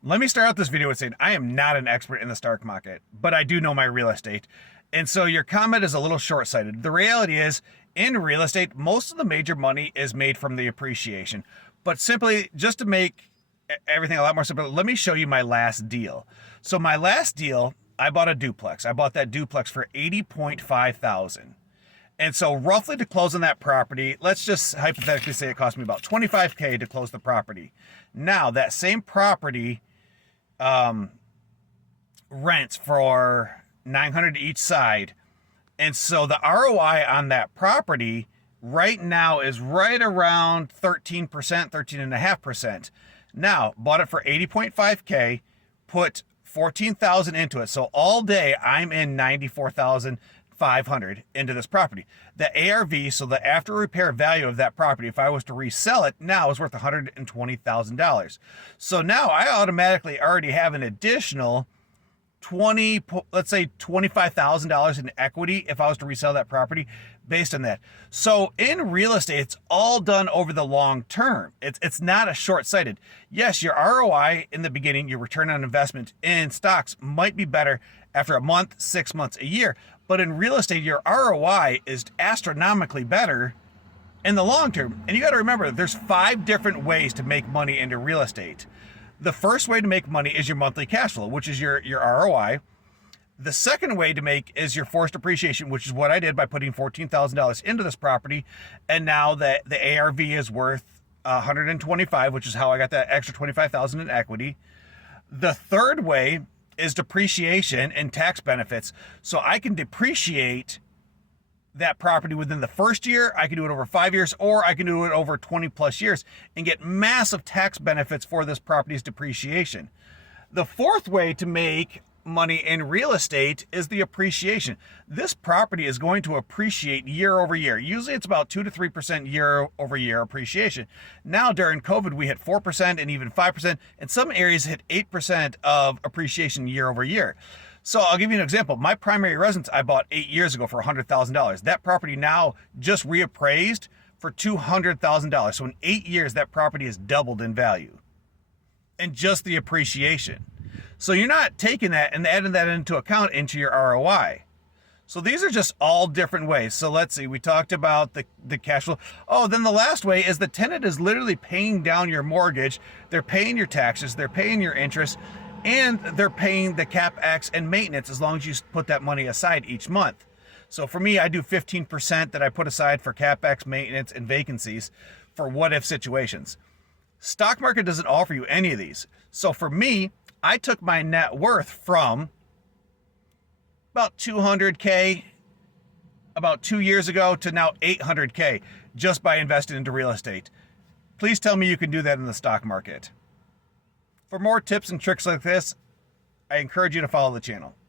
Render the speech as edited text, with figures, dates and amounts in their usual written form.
Let me start out this video with saying I am not an expert in the stock market, but I do know my real estate. And so your comment is a little short-sighted. The reality is, in real estate, most of the major money is made from the appreciation. But simply, just to make everything a lot more simple, let me show you my last deal. So my last deal, I bought a duplex. I bought that duplex for $80.5 thousand. And so roughly to close on that property, let's just hypothetically say it cost me about $25K to close the property. Now, that same property rents for $900 each side. And so the ROI on that property right now is right around 13%, 13.5%. Now, bought it for $80.5K, put $14,000 into it. So all day I'm in $94,500 into this property. The ARV, so the after repair value of that property, if I was to resell it now, is worth $120,000. So now I automatically already have an additional let's say $25,000 in equity if I was to resell that property based on that. So in real estate, it's all done over the long term. It's not a short-sighted. Yes, your ROI in the beginning, your return on investment in stocks might be better after a month, 6 months, a year. But in real estate, your ROI is astronomically better in the long term. And you got to remember, there's 5 different ways to make money into real estate. The first way to make money is your monthly cash flow, which is your ROI. The second way to make is your forced appreciation, which is what I did by putting $14,000 into this property. And now that the ARV is worth $125,000, which is how I got that extra $25,000 in equity. The third way is depreciation and tax benefits. So I can depreciate that property within the first year, I can do it over 5 years, or I can do it over 20 plus years and get massive tax benefits for this property's depreciation. The fourth way to make money in real estate is the appreciation. This property is going to appreciate year over year. Usually it's about 2 to 3% year over year appreciation. Now during COVID, we hit 4% and even 5%, and some areas hit 8% of appreciation year over year. So I'll give you an example. My primary residence I bought 8 years ago for $100,000. That property now just reappraised for $200,000. So in 8 years, that property has doubled in value. And just the appreciation. So you're not taking that and adding that into account into your ROI. So these are just all different ways. So let's see, we talked about the cash flow. Oh, then the last way is the tenant is literally paying down your mortgage. They're paying your taxes. They're paying your interest. And they're paying the CapEx and maintenance as long as you put that money aside each month. So for me, I do 15% that I put aside for CapEx, maintenance, and vacancies for what-if situations. Stock market doesn't offer you any of these. So for me, I took my net worth from about 200K about 2 years ago to now 800K just by investing into real estate. Please tell me you can do that in the stock market. For more tips and tricks like this, I encourage you to follow the channel.